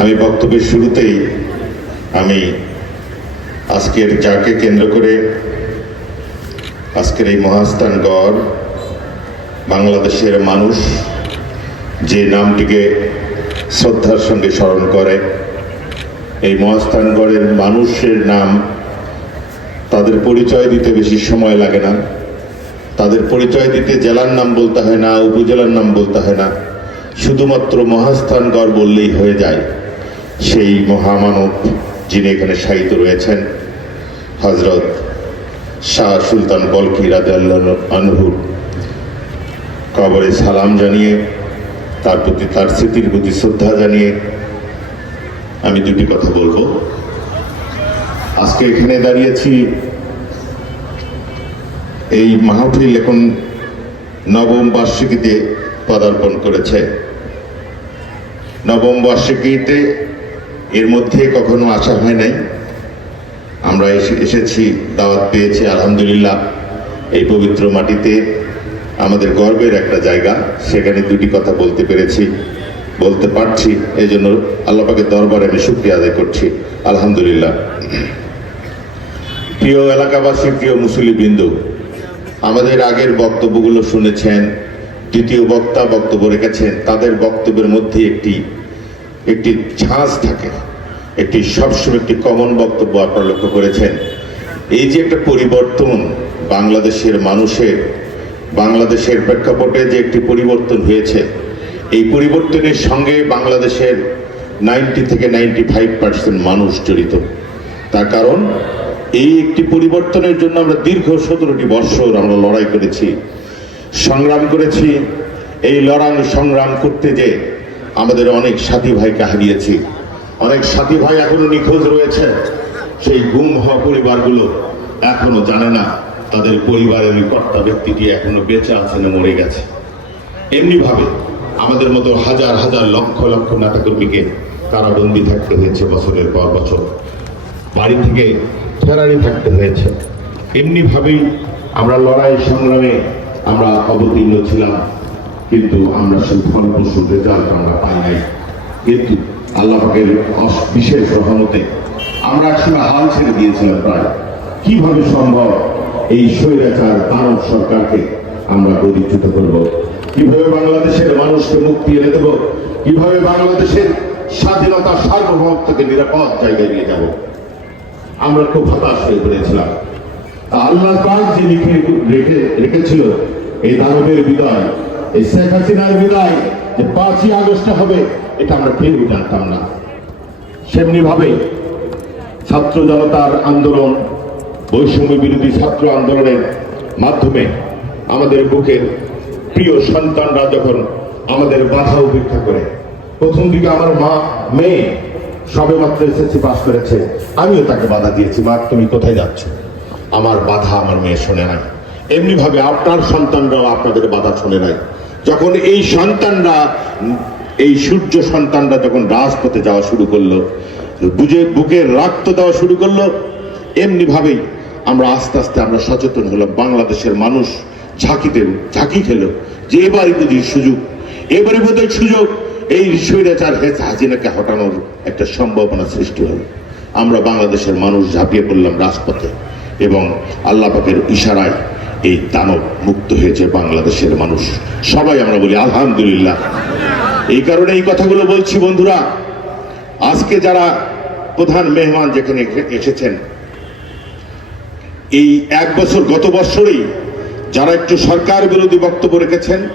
আমি বক্তব্যের শুরুতেই আমি আজকের যাকে কেন্দ্র করে আজকের এই মহাস্থানগড় বাংলাদেশের মানুষ যে নামটিকে শ্রদ্ধার সঙ্গে স্মরণ করে, এই মহাস্থানগড়ের মানুষের নাম তাদের পরিচয় দিতে বেশি সময় লাগে না। তাদের পরিচয় দিতে জেলার নাম বলতে হয় না, উপজেলার নাম বলতে হয় না। শুধুমাত্র মহাস্থানগড় বললেই হয়ে যায়। সেই মহামানব যিনি এখানে শায়িত রয়েছেন হজরত শাহ সুলতান বলকি রাজা আনহুর কবরে সালাম জানিয়ে, তার প্রতি তার স্মৃতির প্রতি শ্রদ্ধা জানিয়ে আমি দুটি কথা বলব। আজকে এখানে দাঁড়িয়েছি এই মাহফিল এখন নবম বার্ষিকীতে পদার্পণ করেছে। নবম বার্ষিকীতে এর মধ্যে কখনো আসা হয় নাই। আমরা এসে, এসেছি, দাওয়াত পেয়েছি, আলহামদুলিল্লাহ। এই পবিত্র মাটিতে আমাদের গর্বের একটা জায়গা, সেখানে দুটি কথা বলতে পেরেছি, বলতে পারছি এই জন্য আল্লাপাকে দরবারে আমি শুক্রিয়া আদায় করছি, আলহামদুলিল্লাহ। প্রিয় এলাকাবাসী, প্রিয় মুসলিবৃন্দ আমাদের আগের বক্তব্যগুলো শুনেছেন, দ্বিতীয় বক্তা বক্তব্য রেখেছেন, তাদের বক্তব্যের মধ্যে একটি একটি ঝাঁজ থাকে। একটি সবসময় একটি কমন বক্তব্য আপনারা লক্ষ্য করেছেন। এই যে একটা পরিবর্তন বাংলাদেশের মানুষের, বাংলাদেশের প্রেক্ষাপটে যে একটি পরিবর্তন হয়েছে, এই পরিবর্তনের সঙ্গে বাংলাদেশের নাইনটি থেকে নাইনটি ফাইভ পার্সেন্ট মানুষ জড়িত। তার কারণ, এই একটি পরিবর্তনের জন্য আমরা দীর্ঘ সতেরোটি বৎসর আমরা লড়াই করেছি, সংগ্রাম করেছি। এই লড়াই সংগ্রাম করতে যে আমাদের অনেক সাথী ভাইকে হারিয়েছি। অনেক সাথী ভাই এখনও নিখোঁজ রয়েছে। সেই গুম হওয়া পরিবারগুলো এখনও জানে না তাদের পরিবারের কর্তা ব্যক্তিটি এখনও বেঁচে আছে না মরে গেছে। এমনি ভাবে আমাদের মতো হাজার হাজার লক্ষ লক্ষ নেতাকর্মীকে কারাবন্দি থাকতে হয়েছে বছরের পর বছর। বাড়ি থেকে ফেরারি থাকতে হয়েছে। এমনি ভাবেই আমরা লড়াই সংগ্রামে আমরা অবতীর্ণ ছিলাম। কিন্তু আমরা সেই ফলপ্রসূ রেজাল্ট আমরা পাই নাই। কিন্তু আল্লাহ পাকের অস- বিশেষ রহমতে আমরা একসময় হাল ছেড়ে দিয়েছিলাম প্রায়। কীভাবে সম্ভব এই স্বৈরাচার মানব সরকারকে আমরা গদিচ্যুত করব? কীভাবে বাংলাদেশের মানুষকে মুক্তি এনে দেব? কীভাবে বাংলাদেশের স্বাধীনতা সার্বভৌমত্বকে নিরাপদ জায়গায় নিয়ে যাব? আমরা খুব হতাশ হয়ে পড়েছিলাম। তা আল্লাহ যে লিখে, রেখে, রেখেছিল, এই দানবের বিদায় এই শেখ হাসিনার বিদায়, যে পাঁচই আগস্ট হবে, এটা আমরা কেউ জানতাম না সেমনি ভাবে ছাত্র জনতার আন্দোলন, বৈষম্য বিরোধী ছাত্র আন্দোলনের মাধ্যমে আমাদের বুকের প্রিয় সন্তানরা যখন আমাদের বাধা উপেক্ষা করে, প্রথম দিকে আমার মা, মেয়ে, সবে মাত্র এসএসসি পাস করেছে, আমিও তাকে বাধা দিয়েছি, মা, তুমি কোথায় যাচ্ছ? আমার বাধা আমার মেয়ে শোনে নাই। এমনি ভাবে আপনার সন্তানরাও আপনাদের বাধা শোনে নাই। যখন এই সন্তানরা, এই সূর্য সন্তানরা যখন রাজপথে যাওয়া শুরু করল বুঝে বুকে রক্ত দেওয়া শুরু করল এমনি ভাবেই আমরা আস্তে আস্তে আমরা সচেতন হলাম, বাংলাদেশের মানুষ ঝাঁকিতে, ঝাঁকি খেলো, যে এবারই বুঝি সুযোগ, এবারে বোধহয় সুযোগ, এই স্বৈরাচার হেস হাজিনাকে হটানোর একটা সম্ভাবনা সৃষ্টি হলো। আমরা বাংলাদেশের মানুষ ঝাঁপিয়ে পড়লাম রাজপথে এবং আল্লাহ পাকের ইশারায় এই দানব মুক্ত হয়েছে বাংলাদেশের মানুষ। সবাই আমরা বলি, আলহামদুলিল্লাহ। এই কারণে এই কথাগুলো বলছি, বন্ধুরা, আজকে যারা প্রধান মেহমান যেখানে এসে- এসেছেন, এই এক বছর গত বছরেই যারা একটু সরকার বিরোধী বক্তব্য রেখেছেন,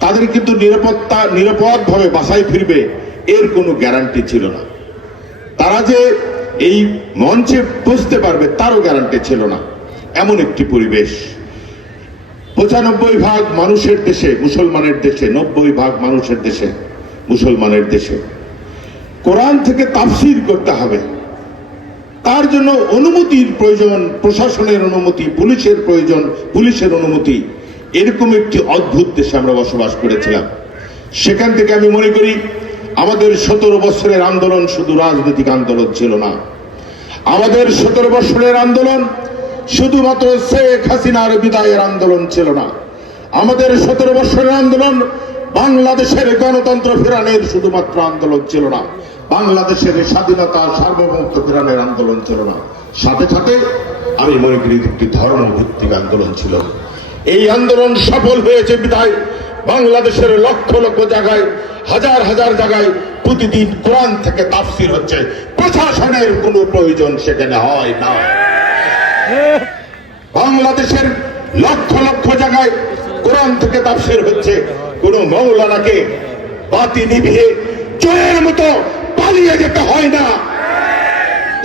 তাদের কিন্তু নিরাপত্তা নিরাপদভাবে বাসায় ফিরবে এর কোনো গ্যারান্টি ছিল না। তারা যে এই মঞ্চে বসতে পারবে তারও গ্যারান্টি ছিল না। একটি পরিবেশ। পঁচানব্বই ভাগ মানুষের দেশে, মুসলমানের দেশে, নব্বই ভাগ মানুষের দেশে, মুসলমানের দেশে। কোরআন থেকে তাফসির করতে হবে। তার জন্য অনুমতির প্রয়োজন, প্রশাসনের অনুমতি, পুলিশের প্রয়োজন, পুলিশের অনুমতি। এরকম একটি অদ্ভুত দেশে আমরা বসবাস করেছিলাম। সেখান থেকে আমি মনে করি, আমাদের সতেরো বছরের আন্দোলন শুধু রাজনৈতিক আন্দোলন ছিল না। আমাদের সতেরো বছরের আন্দোলন শুধুমাত্র শেখ হাসিনার বিদায়ের আন্দোলন ছিল না। আমাদের সতেরো বছরের আন্দোলন বাংলাদেশের গণতন্ত্র ফেরানোর শুধুমাত্র আন্দোলন ছিল না। বাংলাদেশের স্বাধীনতা সার্বভৌমত্ব ফেরানোর আন্দোলন ছিল না। সাথে সাথে আমি মনে করি একটি ধর্মভিত্তিক আন্দোলন ছিল। এই আন্দোলন সফল হয়েছে বিধায় বাংলাদেশের লক্ষ লক্ষ জায়গায়, হাজার হাজার জায়গায় প্রতিদিন কোরআন থেকে তাফসির হচ্ছে। প্রশাসনের কোনো প্রয়োজন সেখানে হয় না। বাংলাদেশের লক্ষ লক্ষ জায়গায় কোরআন থেকে তাফসির হচ্ছে। কোন মৌলানাকে বাতি নিভিয়ে চোরের মতো পালিয়ে যেতে হয় না।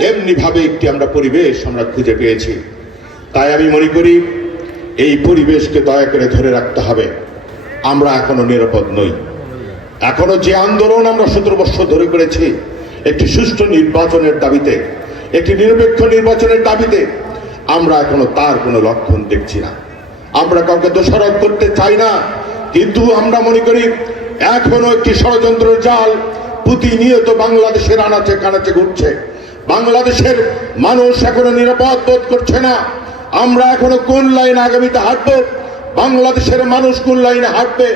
এমনি ভাবে একটি আমরা পরিবেশ আমরা খুঁজে পেয়েছি। তাই আমি মনে করি, এই পরিবেশকে দয়া করে ধরে রাখতে হবে। আমরা এখনও নিরাপদ নই। এখনও যে আন্দোলন আমরা সতেরো বছর ধরে করেছি, একটি সুষ্ঠু নির্বাচনের দাবিতে, একটি নিরপেক্ষ নির্বাচনের দাবিতে আমরা এখনও তার কোনো লক্ষণ দেখছি না। আমরা কাউকে দোষারোপ করতে চাই না, কিন্তু আমরা মনে করি এখনও একটি ষড়যন্ত্র জাল প্রতিনিয়ত বাংলাদেশের আনাচে কানাচে ঘুরছে। বাংলাদেশের মানুষ এখনও নিরাপদ বোধ করছে না। আমরা এখনও কোন লাইনে আগামীতে হাঁটবো? বাংলাদেশের মানুষ কোন লাইনে হাঁটবে?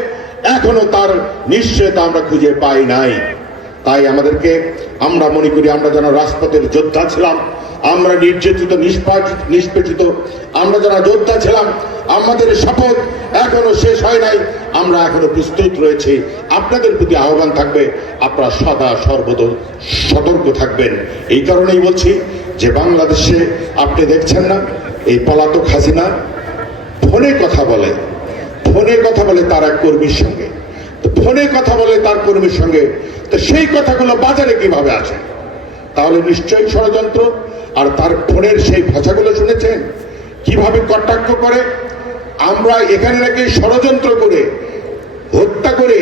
এখনও তার নিশ্চয়তা আমরা খুঁজে পাই নাই। তাই আমাদেরকে আমরা মনে করি আমরা যেন রাজপথের যোদ্ধা ছিলাম। আমরা নির্যাতিত নিষ্পাটিত। নিষ্পেষিত আমরা যারা যোদ্ধা ছিলাম, আমাদের শপথ এখনও শেষ হয় নাই। আমরা এখনও প্রস্তুত রয়েছি। আপনাদের প্রতি আহ্বান থাকবে, আপনারা সদা সর্বদ সতর্ক থাকবেন। এই কারণেই বলছি যে বাংলাদেশে আপনি দেখছেন না, এই পলাতক হাসিনা ফোনে কথা বলে। ফোনে কথা বলে তার এক কর্মীর সঙ্গে। তো ফোনে কথা বলে তার কর্মীর সঙ্গে। তো সেই কথাগুলো বাজারে কীভাবে আছে তাহলে নিশ্চয়ই ষড়যন্ত্র আর তার ফোনের সেই ভাষাগুলো শুনেছেন? কীভাবে কটাক্ষ করে? আমরা এখানে নাকি ষড়যন্ত্র করে, হত্যা করে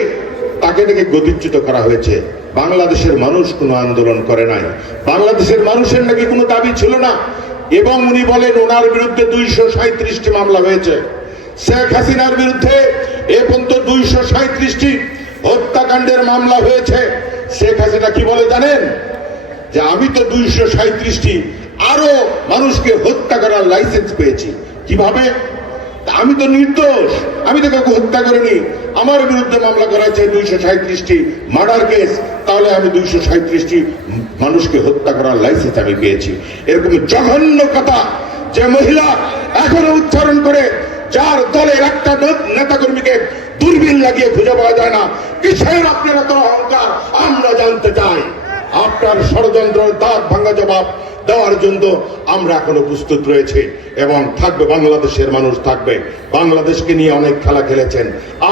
তাকে নাকি গতিচ্যুত করা হয়েছে। বাংলাদেশের মানুষ কোনো আন্দোলন করে নাই। বাংলাদেশের মানুষের নাকি কোনো দাবি ছিল না। এবং উনি বলেন, ওনার বিরুদ্ধে দুইশো সাঁত্রিশটি মামলা হয়েছে। শেখ হাসিনার বিরুদ্ধে এ পর্যন্ত দুইশো সাঁত্রিশটি হত্যাকাণ্ডের মামলা হয়েছে। শেখ হাসিনা কি বলে জানেন? যে আমি তো দুইশো সাঁত্রিশটি আরও মানুষকে হত্যা করার লাইসেন্স পেয়েছি। কীভাবে? আমি তো নির্দোষ। আমি তো কাউকে হত্যা করিনি। আমার বিরুদ্ধে মামলা করা হয়েছে দুইশো সাঁত্রিশটি মার্ডার কেস তাহলে আমি দুইশো সাঁত্রিশটি মানুষকে হত্যা করার লাইসেন্স আমি পেয়েছি। এরকম জঘন্য কথা যে মহিলা এখনও উচ্চারণ করে যার দলের একটা নেতা কর্মীকে দূরবীন লাগিয়ে খুঁজে পাওয়া যায় না। কিসের আপনার এত অহংকার? আমরা জানতে চাই। আপনার ষড়যন্ত্রের দাঁত ভাঙ্গা জবাব দেওয়ার জন্য আমরা এখনও প্রস্তুত রয়েছে এবং থাকবে, বাংলাদেশের মানুষ থাকবে। বাংলাদেশকে নিয়ে অনেক খেলা খেলেছেন,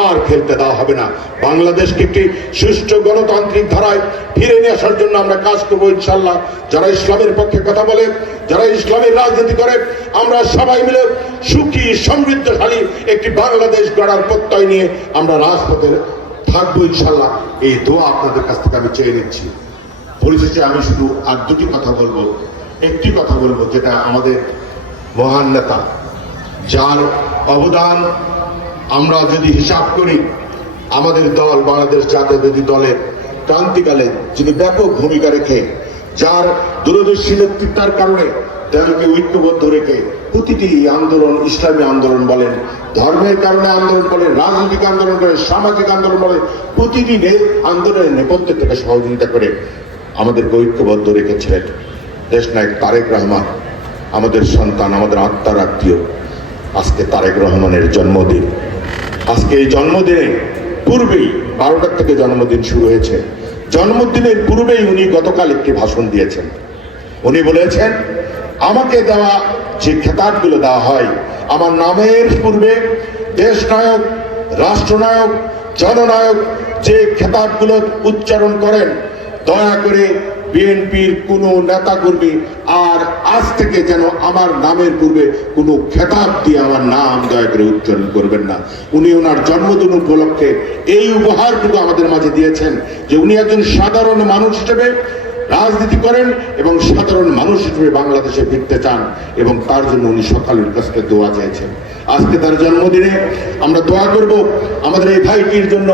আর খেলতে দেওয়া হবে না। বাংলাদেশকে একটি সুষ্ঠু গণতান্ত্রিক ধারায় ফিরে নিয়ে আসার জন্য আমরা কাজ করব ইনশাল্লাহ যারা ইসলামের পক্ষে কথা বলে, যারা ইসলামের রাজনীতি করে, আমরা সবাই মিলে সুখী, সমৃদ্ধশালী একটি বাংলাদেশ গড়ার প্রত্যয় নিয়ে আমরা রাজপথে থাকব ইনশাল্লাহ এই দোয়া আপনাদের কাছ থেকে আমি চেয়ে নিচ্ছি। পরিশেষে আমি শুধু আর দুটি কথা বলব, একটি কথা বলব, যেটা আমাদের মহান নেতা, যার অবদান আমরা যদি হিসাব করি, আমাদের দল বাংলাদেশ জাতীয়বাদী দলের ক্রান্তিকালে যিনি ব্যাপক ভূমিকা রেখে, যার দূরদর্শী নেতৃত্বের কারণে দলকে ঐক্যবদ্ধ রেখে প্রতিটি আন্দোলন ইসলামী আন্দোলন বলেন, ধর্মের কারণে আন্দোলন বলেন, রাজনৈতিক আন্দোলন বলেন, সামাজিক আন্দোলন বলেন, প্রতিটি আন্দোলনের নেপথ্য থেকে সহযোগিতা করে আমাদেরকে ঐক্যবদ্ধ রেখেছিলেন। দেশ নায়ক তারেক রহমান, আমাদের সন্তান, আমাদের আত্মার আত্মীয়। আজকে তারেক রহমানের জন্মদিন। আজকে এই জন্মদিনে পূর্বেই বারোটার থেকে জন্মদিন শুরু হয়েছে। জন্মদিনের পূর্বেই উনি গতকাল একটি ভাষণ দিয়েছেন। উনি বলেছেন, আমাকে দেওয়া যে খেতাবগুলো দেওয়া হয়, আমার নামের পূর্বে দেশ নায়ক রাষ্ট্রনায়ক, জননায়ক যে খেতাবগুলো উচ্চারণ করেন দয়া করে বিএনপির কোনো নেতাকর্মী আর আজ থেকে যেন আমার নামের পূর্বে কোনো খেতাব দিয়ে আমার নাম দয়া করে উচ্চারণ করবেন না। উনি ওনার জন্মদিন উপলক্ষে এই উপহারটুকু আমাদের মাঝে দিয়েছেন যে উনি একজন সাধারণ মানুষ হিসেবে রাজনীতি করেন এবং সাধারণ মানুষ হিসেবে বাংলাদেশে ফিরতে চান এবং তার জন্য উনি সকালের কাছ থেকে দোয়া চাইছেন আজকে তার জন্মদিনে আমরা দোয়া করব আমাদের এই ভাইটির জন্য,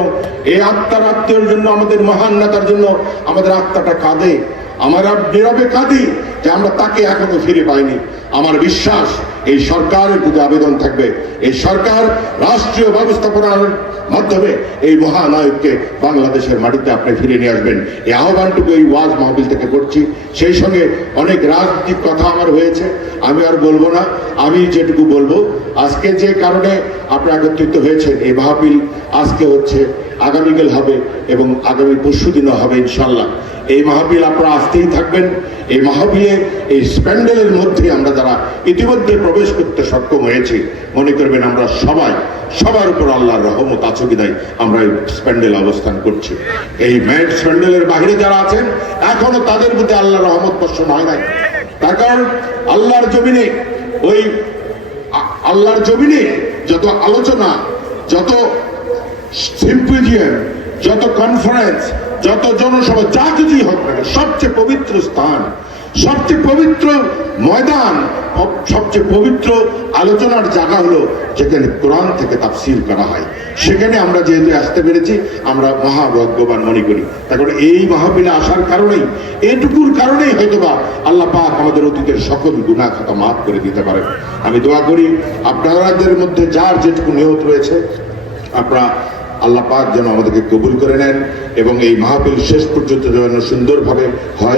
এই আত্মার আত্মীয়র জন্য, আমাদের মহান নেতার জন্য আমাদের আত্মাটা কাঁদে, আমরা নীরবে কাঁদি যে আমরা তাকে এখনও ফিরে পাইনি। আমার বিশ্বাস এই সরকারের প্রতি আবেদন থাকবে। এই সরকার রাষ্ট্রীয় ব্যবস্থাপনার মাধ্যমে এই মহানায়ককে বাংলাদেশের মাটিতে আপনি ফিরে নিয়ে আসবেন। এই আহ্বানটুকু এই ওয়াজ মাহবিল থেকে করছি। সেই সঙ্গে অনেক রাজনৈতিক কথা আমার হয়েছে। আমি আর বলব না। আমি যেটুকু বলব, আজকে যে কারণে আপনারা একত্রিত হয়েছেন এই মাহবিল আজকে হচ্ছে, আগামীকাল হবে এবং আগামী পরশু দিনও হবে ইনশাল্লাহ। এই মাহবিল আপনারা আসতেই থাকবেন। এই মাহবিলে এই স্প্যান্ডেলের মধ্যে আমরা যারা ইতিমধ্যে প্রবেশ করতে সক্ষম হয়েছি, মনে করবেন আমরা সবাই, সবার উপর আল্লাহর রহমত আছে বিদায় আমরা এই স্প্যান্ডেল অবস্থান করছি। এই ম্যাট স্প্যান্ডেলের বাইরে যারা আছেন, এখনও তাদের মধ্যে আল্লাহর রহমত বর্ষণ হয় নাই। তার কারণ, আল্লাহর জমিনে, ওই আল্লাহর জমিনে যত আলোচনা, যত সিম্পোজিয়াম যত কনফারেন্স যত জনসভা যা কিছুই হোক না সবচেয়ে পবিত্র স্থান, সবচেয়ে পবিত্র ময়দান সবচেয়ে পবিত্র আলোচনার জায়গা হলো যেখানে কোরআন থেকে তাফসির করা হয়। সেখানে আমরা যেহেতু আসতে পেরেছি, আমরা মহাভাগ্যবান মনে করি। তারপরে এই মাহফিলে আসার কারণেই এইটুকুর কারণেই হয়তোবা আল্লাহ পাক আমাদের অতীতের সকল গুণা খাতা মাফ করে দিতে পারেন। আমি দোয়া করি, আপনাদের মধ্যে যার যেটুকু নিয়ত রয়েছে, আপনারা আল্লাহ পাক যেন আমাদেরকে কবুল করে নেন এবং এই মাহফিল শেষ পর্যন্ত যেন সুন্দরভাবে হয়।